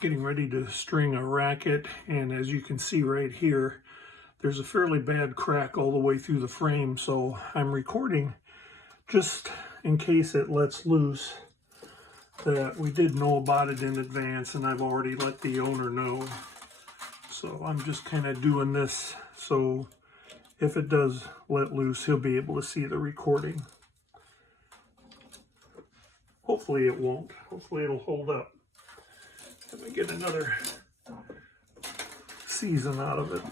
getting ready to string a racket, and as you can see right here, there's a fairly bad crack all the way through the frame, so I'm recording just in case it lets loose that we did know about it in advance, and I've already let the owner know. So I'm just kind of doing this so if it does let loose, he'll be able to see the recording. Hopefully it won't. Hopefully it'll hold up. Let me get another season out of it.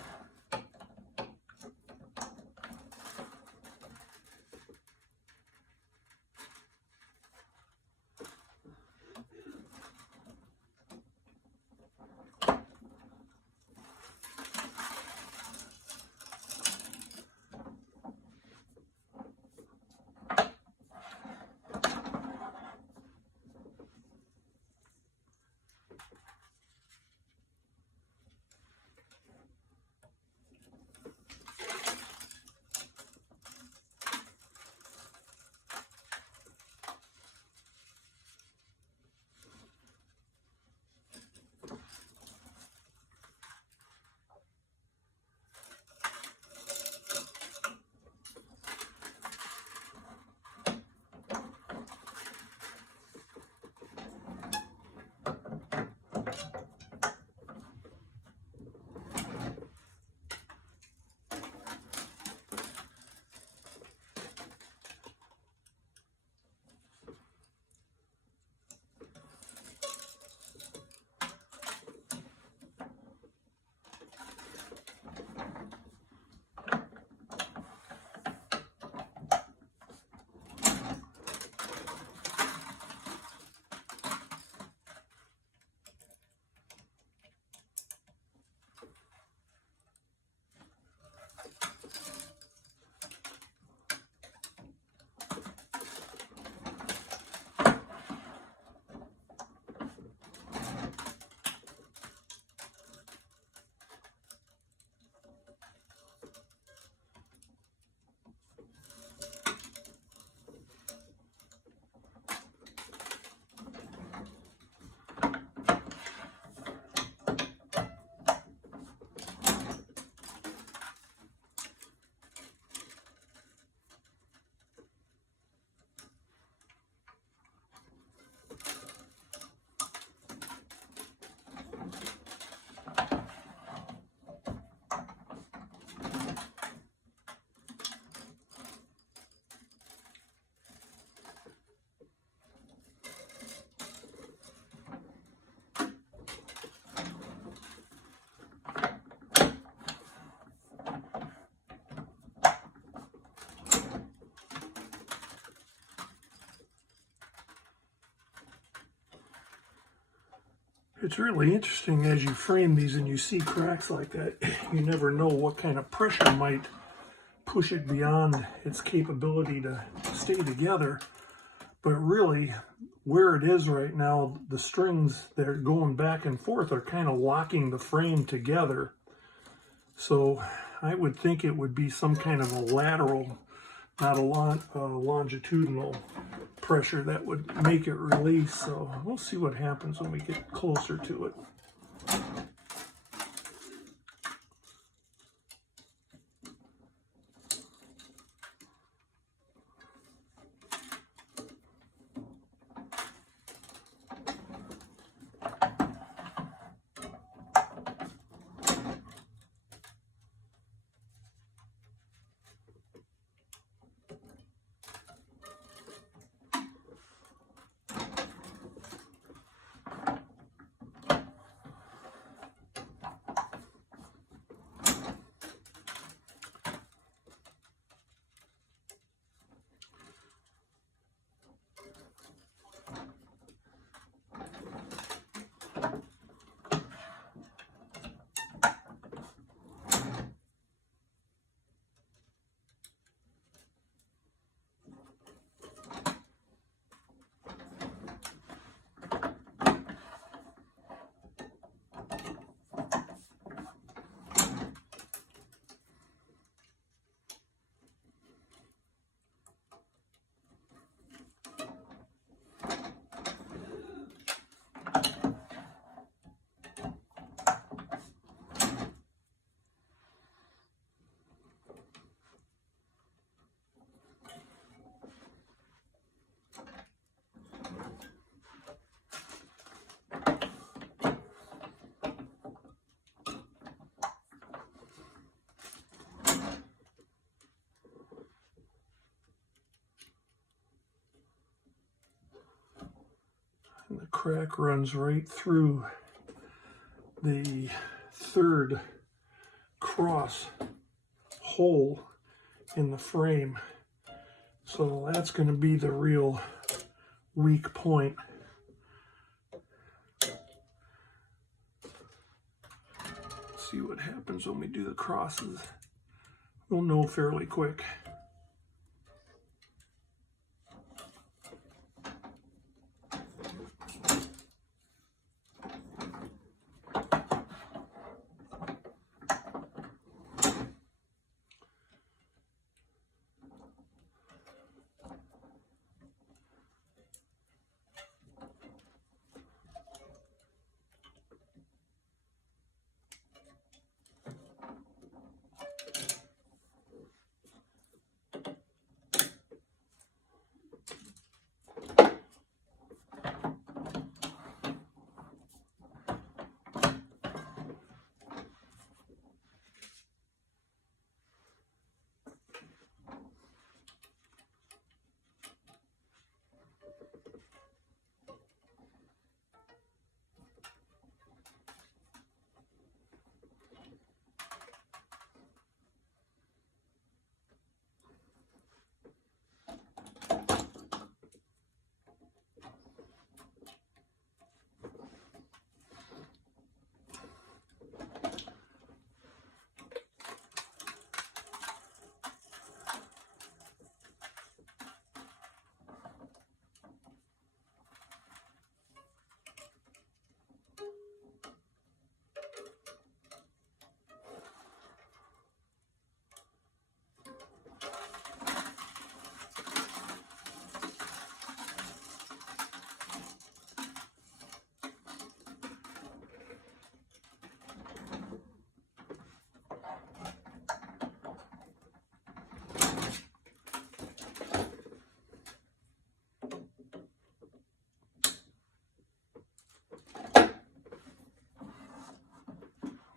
It's really interesting as you frame these and you see cracks like that. You never know what kind of pressure might push it beyond its capability to stay together. But really, where it is right now, the strings that are going back and forth are kind of locking the frame together. So I would think it would be some kind of a lateral, not a longitudinal pressure that would make it release. So we'll see what happens when we get closer to it. crack runs right through the third cross hole in the frame. So that's going to be the real weak point. See what happens when we do the crosses. We'll know fairly quick.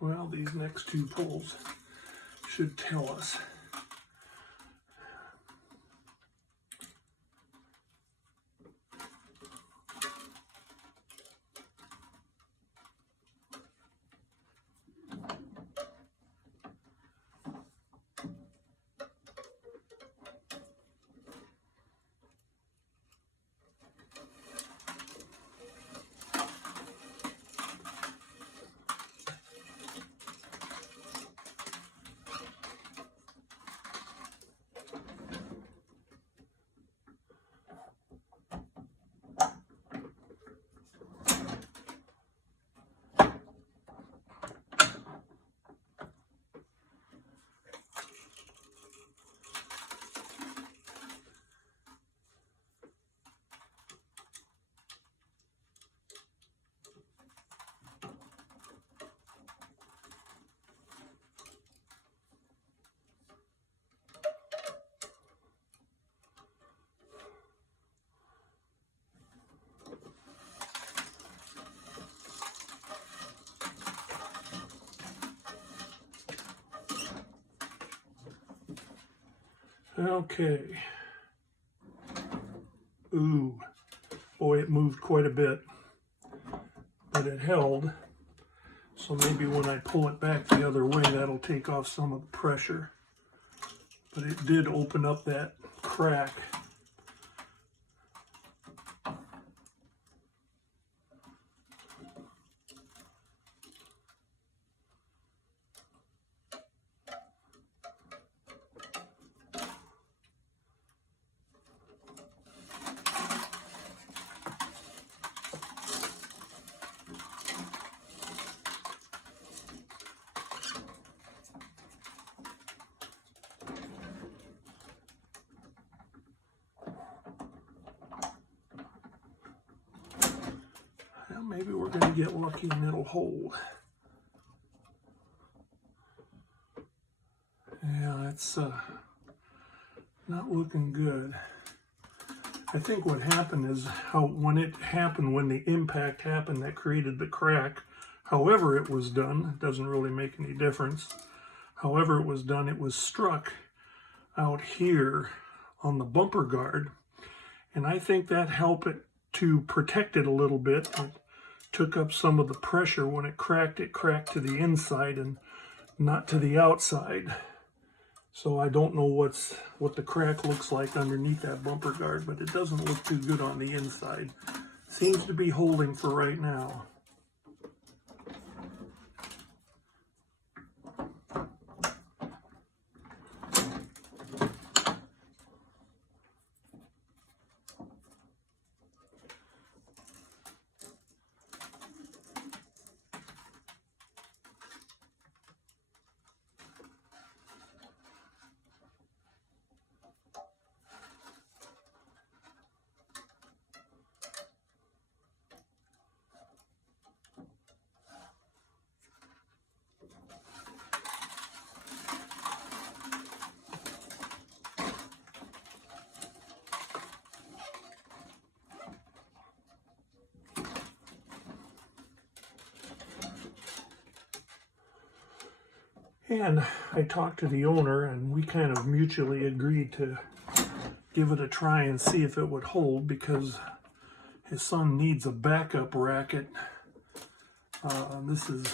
Well, these next two pulls should tell us. Okay. Ooh. Boy, it moved quite a bit. But it held. So maybe when I pull it back the other way, that'll take off some of the pressure. But it did open up that crack. Maybe we're going to get lucky and it'll hold. Yeah, it's not looking good. I think what happened is when the impact happened that created the crack, however it was done, it doesn't really make any difference. However it was done, it was struck out here on the bumper guard. And I think that helped it to protect it a little bit. It took up some of the pressure. When it cracked to the inside and not to the outside. So I don't know what the crack looks like underneath that bumper guard, but it doesn't look too good on the inside. Seems to be holding for right now. And I talked to the owner, and we kind of mutually agreed to give it a try and see if it would hold, because his son needs a backup racket. This is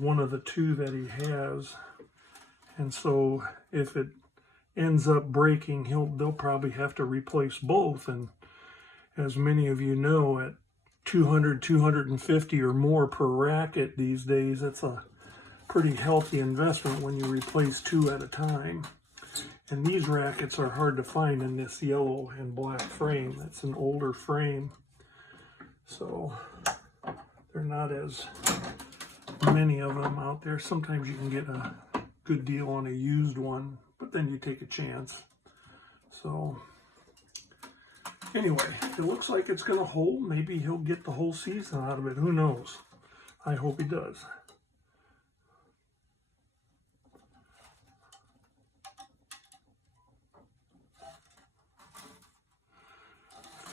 one of the two that he has, and so if it ends up breaking, they'll probably have to replace both. And as many of you know, at 200, 250 or more per racket these days, it's a pretty healthy investment when you replace two at a time. And these rackets are hard to find in this yellow and black frame. It's an older frame, so they're not as many of them out there. Sometimes you can get a good deal on a used one, but then you take a chance. So anyway, it looks like it's going to hold. Maybe he'll get the whole season out of it. Who knows? I hope he does.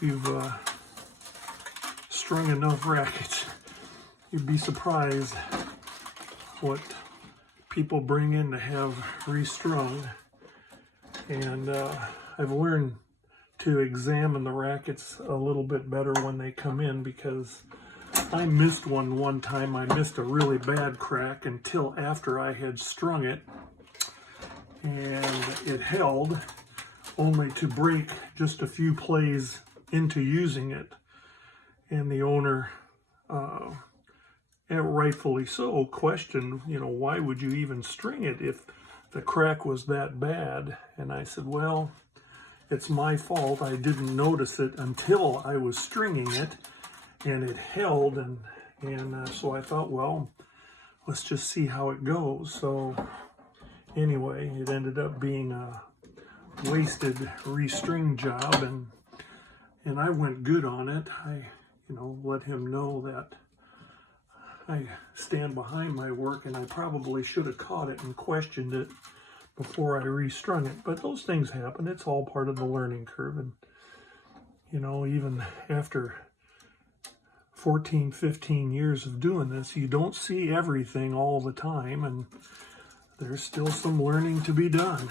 If you've strung enough rackets, you'd be surprised what people bring in to have restrung. And I've learned to examine the rackets a little bit better when they come in, because I missed one time. I missed a really bad crack until after I had strung it, and it held, only to break just a few plays into using it. And the owner, and rightfully so, questioned, why would you even string it if the crack was that bad? And I said, well, it's my fault. I didn't notice it until I was stringing it, and it held, and so I thought, well, let's just see how it goes. So anyway, it ended up being a wasted restring job, and I went good on it. I let him know that I stand behind my work, and I probably should have caught it and questioned it before I restrung it. But those things happen. It's all part of the learning curve. And, even after 14, 15 years of doing this, you don't see everything all the time, and there's still some learning to be done.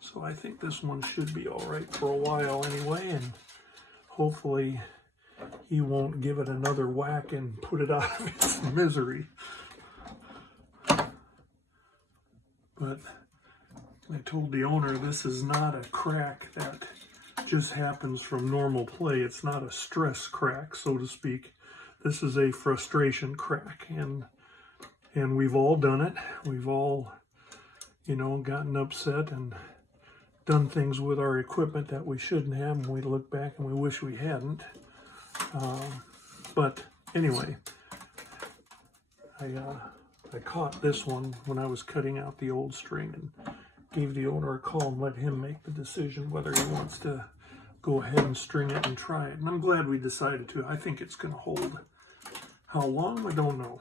So I think this one should be all right for a while anyway, and hopefully he won't give it another whack and put it out of its misery. But I told the owner, this is not a crack that just happens from normal play. It's not a stress crack, so to speak. This is a frustration crack, and we've all done it. We've all, gotten upset and done things with our equipment that we shouldn't have, and we look back and we wish we hadn't. But anyway, I caught this one when I was cutting out the old string, and gave the owner a call and let him make the decision whether he wants to go ahead and string it and try it. And I'm glad we decided to. I think it's going to hold. How long? I don't know.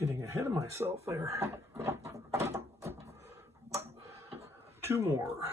Getting ahead of myself there. 2 more.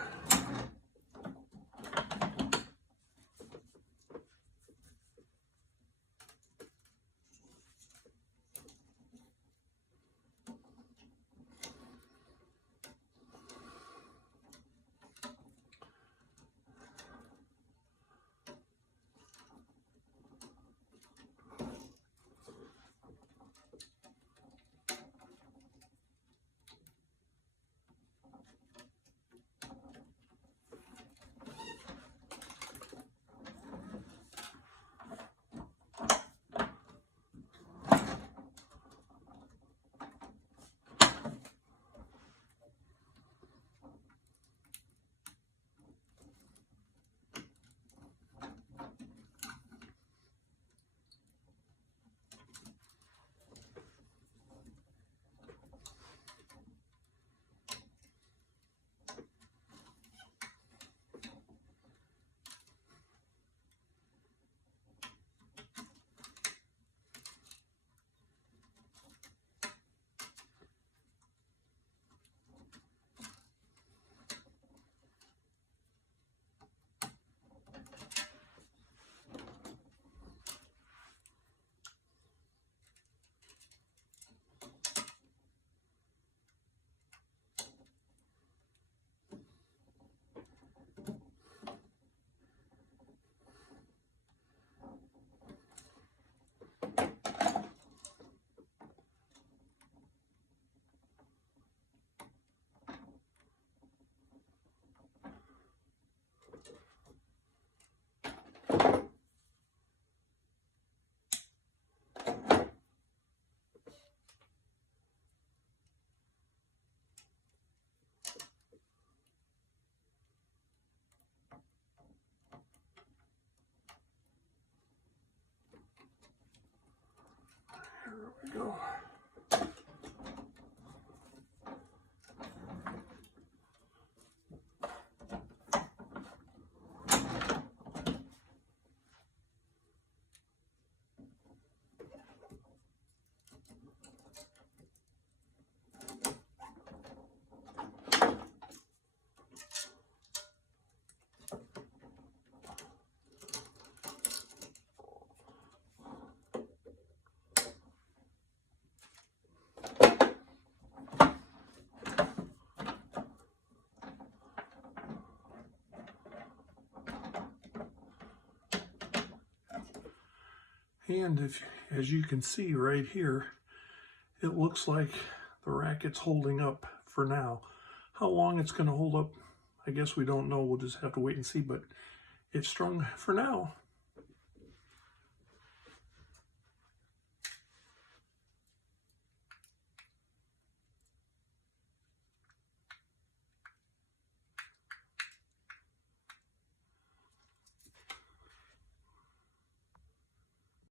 There we go. And if, as you can see right here, it looks like the racket's holding up for now. How long it's going to hold up, I guess we don't know. We'll just have to wait and see, but it's strong for now.